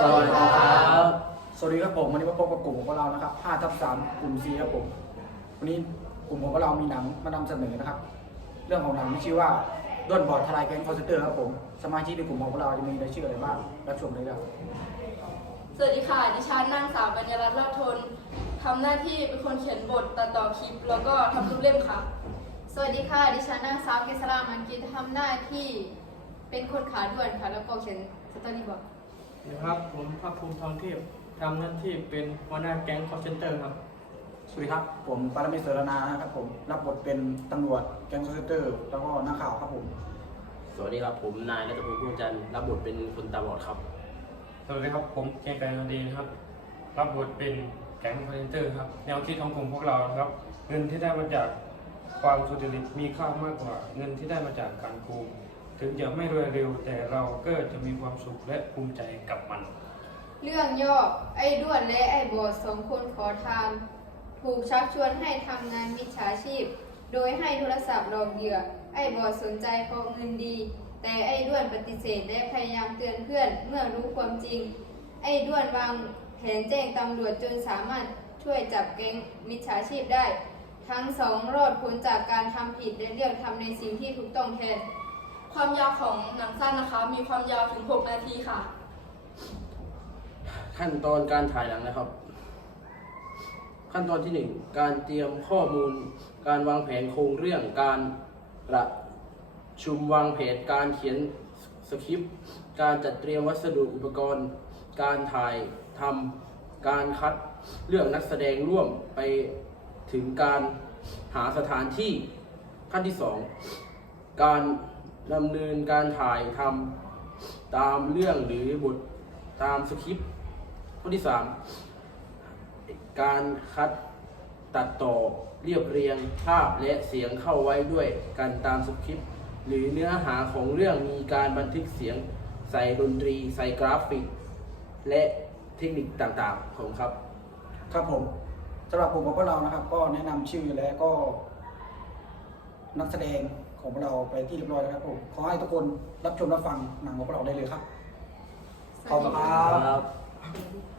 สวัสดีครับสวัสดีครับผมวันนี้มาพบกับกลุ่มของพวกเรานะครับ5ทับ3กลุ่ม C ครับผมวันนี้กลุ่มของพวกเรามีหนังมานำเสนอนะครับ เรื่องของหนังที่ชื่อว่าด้วนบอดทลายแก๊งคอร์เซนเตอร์ครับผมสมาชิกในกลุ่มของพวกเราจะมีรายชื่ออะไรบ้างรับชมเลยครับสวัสดีค่ะดิฉันนางสาวกัญญารัตน์ลาภทนทำหน้าที่เป็นคนเขียนบทตัดต่อคลิป แล้วก็ทำรูปเล่มค่ะ สวัสดีค่ะ ดิฉันนางสาวเกษรามันกิจทำหน้าที่เป็นคนขาด่วนค่ะ แล้วก็เขียนสตอรี่บอร์ด นะครับผมภาคภูมิทองเทพทำหน้าที่เป็นหัวหน้าแก๊งคอร์เซนเตอร์ครับ สวัสดีครับ ผมปารมิตรเสรนานะครับผม รับบทเป็นตำรวจแก๊งคอร์เซนเตอร์ แล้วก็นักข่าวครับผม สวัสดีครับผมนายรัตพงศ์พุ่งจันทร์รับบทเป็นคนตาบอดครับ สวัสดีครับผมเกียงไกรนดีนะครับ รับบทเป็นแก๊งคอนเทนเตอร์ครับแนวคิดของกลุ่มพวกเรานะครับ เงินที่ได้มาจากความสุจริตมีค่ามากกว่า เงินที่ได้มาจากการโกง ถึงจะไม่รวยเร็วแต่เราก็จะมีความสุขและภูมิใจกับมัน เรื่องย่อไอ้ด้วนและไอ้บอดสองคนขอทานถูกชักชวนให้ทำงานมิจฉาชีพ โดยให้โทรศัพท์หลอกเหยื่อ ไอ้บอดสนใจเพราะเงินดี แต่ไอ้ด้วนปฏิเสธและพยายามเตือนเพื่อนเมื่อรู้ความจริง ไอ้ด้วนวางแผนแจ้งตำรวจจนสามารถช่วยจับแก๊งมิจฉาชีพได้ ทั้งสองรอดพ้นจากการทำผิดและเลือกทำในสิ่งที่ถูกต้องแทน ความยาวของหนังสั้นนะคะ มีความยาวถึง 6 นาทีค่ะ ขั้นตอนการถ่ายหนังนะครับ ขั้นตอนที่หนึ่งการเตรียมข้อมูล การวางแผนโครงเรื่องการประชุมวางแผนการเขียนสคริปต์การจัดเตรียมวัสดุอุปกรณ์ การถ่ายทำการคัดเรื่องนักแสดงร่วมไปถึงการหาสถานที่ขั้นที่สองการ ดำเนินการถ่ายทำตามเรื่องหรือบทตามสคริปต์ข้อที่สามการคัดตัดต่อเรียบเรียงภาพและเสียงเข้าไว้ด้วยกันตามสคริปต์หรือเนื้อหาของเรื่องมีการบันทึกเสียงใส่ดนตรี ใส่กราฟิก และเทคนิคต่างๆของครับ ครับผมสำหรับกลุ่มของพวกเรานะครับ ก็แนะนำชื่อและก็นักแสดง ของพวกเราไปที่เรียบร้อยแล้วครับผมขอให้ทุกคนรับชมรับฟังหนังของพวกเราได้เลยครับขอบคุณครับ